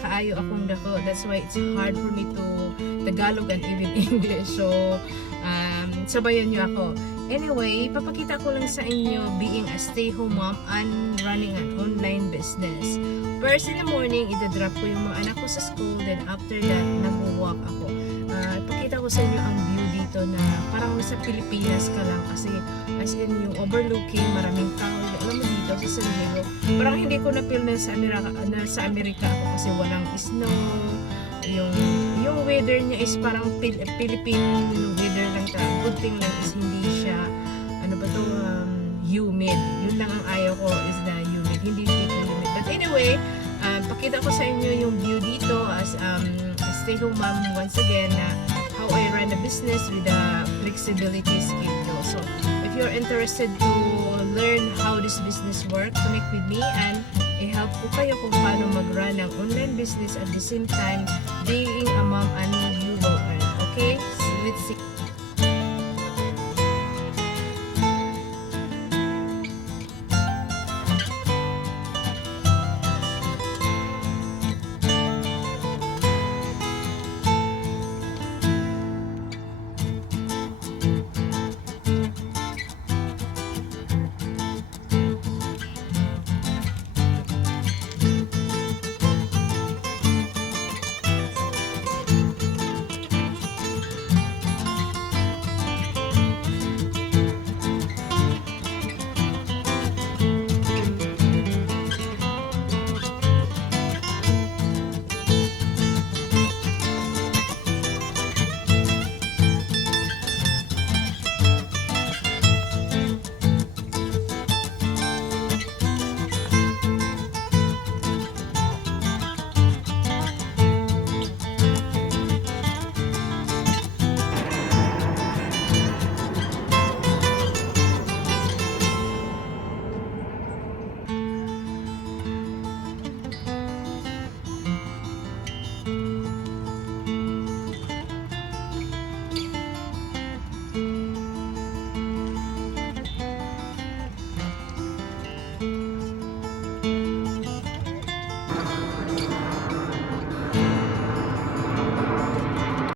kaayo akong dako. That's why it's hard for me to Tagalog and even English. So, sabayan nyo ako. Anyway, papakita ko lang sa inyo being a stay-home mom and running an online business. First in the morning, ida-drop ko yung mga anak ko sa school. Then after that, nag-walk ako. Ipakita ko sa inyo ang view dito na parang nasa Pilipinas ka lang kasi as in yung overlooking, maraming tao. Alam mo dito sa San Diego, parang hindi ko na-feel na sa Amerika ako kasi walang snow. Yung weather niya is parang Philippine weather lang ta. Good thing lang is hindi siya humid. Yun lang ang ayaw ko is the humid. Hindi dito humid. But anyway, pakita ko sa inyo yung view dito as a stay-home mom once again na how I run a business with a flexibility schedule. So, if you're interested to learn how this business works, connect with me and i-help ko kayo kung paano mag-run ng online business at the same time being a mom and you will earn. Okay? So, let's see.